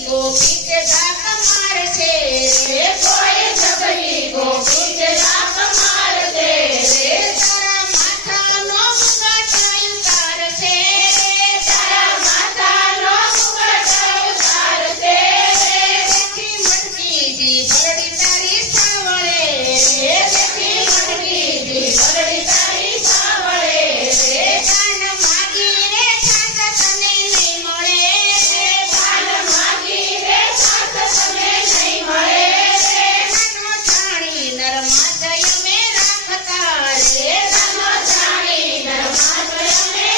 ગોપી કે ધાક મારશે? Yes.